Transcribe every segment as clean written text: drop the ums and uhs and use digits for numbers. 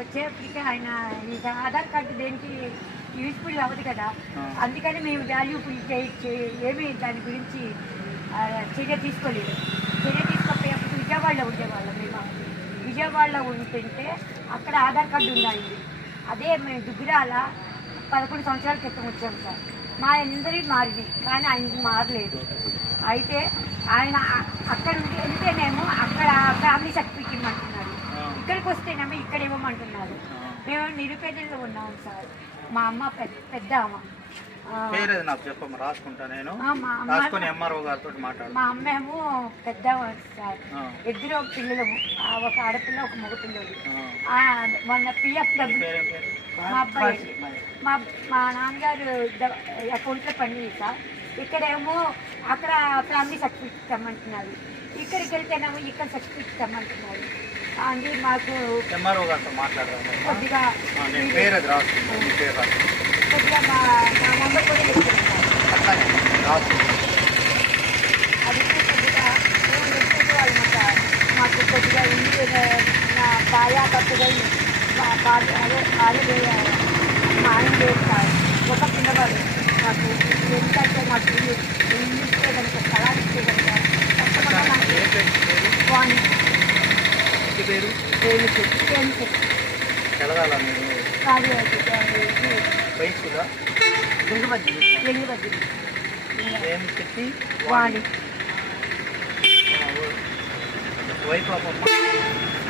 వచ్చేప్పటికి ఆయన ఇక ఆధార్ కార్డు దేనికి యూస్ఫుల్ అవ్వదు కదా, అందుకని మేము వాల్యూఫుల్ ఏమీ దాని గురించి చర్య తీసుకోలేదు. చర్య తీసుకోకపోయేప్పుడు విజయవాడలో ఉండేవాళ్ళం మేము. విజయవాడలో ఉంటుంటే అక్కడ ఆధార్ కార్డు ఉండాలి. అదే మేము దుగ్గిరాల 11 సంవత్సరాల క్రితం వచ్చాము సార్. మా అందరి మారింది కానీ ఆయనకి మారలేదు. అయితే ఆయన అక్కడ వెళ్తేనేమో అక్కడ ఫ్యామిలీ సర్టిఫికేట్ ఇవ్వమంటున్నారు, ఇక్కడికి వస్తేనేమో ఇక్కడ ఇవ్వమంటున్నారు. మేము నిరుపేదల్లో ఉన్నాము సార్. మా అమ్మ పెద్ద అమ్మ. నాకు చెప్పమ్మా, రాసుకుంటా నేను. ఎంఆర్ఓ గారితో మాట్లాడు. మా అమ్మేమో పెద్ద సార్. ఇద్దరు పిల్లలు, ఒక ఆడపిల్ల ఒక మగ పిల్లలు. మొన్న పిఎఫ్ డబ్బులు మా అబ్బాయి మా నాన్నగారు అకౌంట్లో పని సార్. ఇక్కడేమో అక్కడ ఫ్యామిలీ సర్టిఫికేట్ ఇవ్వమంటున్నారు, ఇక్కడికి వెళ్తేనేమో ఇక్కడ సర్టిఫికేట్ ఇవ్వమంటున్నారు. అది మాకు ఎంఆర్ఓ గారితో మాట్లాడదాం. కొద్దిగా కొద్దిగా మా నెంబర్ కూడా చెప్తాను అది కొద్దిగా వాళ్ళు మాకు కొద్దిగా ఇల్లు నా భార్య కొద్దిగా అదే భార్య మా ఆయన లేదు సార్. ఒక పిల్లవాడు మాకు ఎందుకంటే నాకు ఇల్లు ఇస్తే కనుక స్థలాలు ఇస్తే కనుక కష్టపడ్డా నాకు వాణి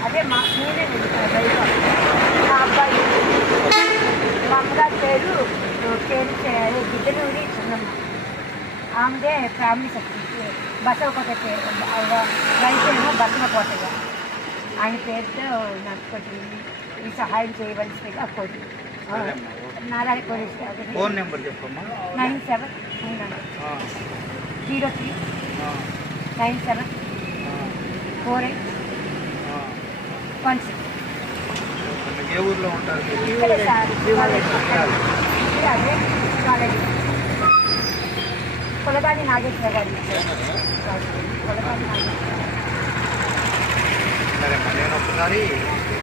అదే మా నేనే మా అబ్బాయి. మా అమ్మగారి పేరు గిద్దలూరి చిన్నమ్మ. ఆమెదే ఫ్యామిలీ సర్టిఫికేట్. బసవకోట రైతు ఏమో బసవకోటగా. ఆయన పేరుతో నాకు కొద్ది ఈ సహాయం చేయవలసిందిగా కోరి. నారాయణ పోలీస్ ఫోన్ నెంబర్ చెప్పమ్మా. 9703 974816. ఏ ఊర్లో ఉంటారు? అదే కాలేజీ కొలగాని నాగేశ్వర గారు. కొలగాని నాగేశ్వర. సరే, నేను ఒకసారి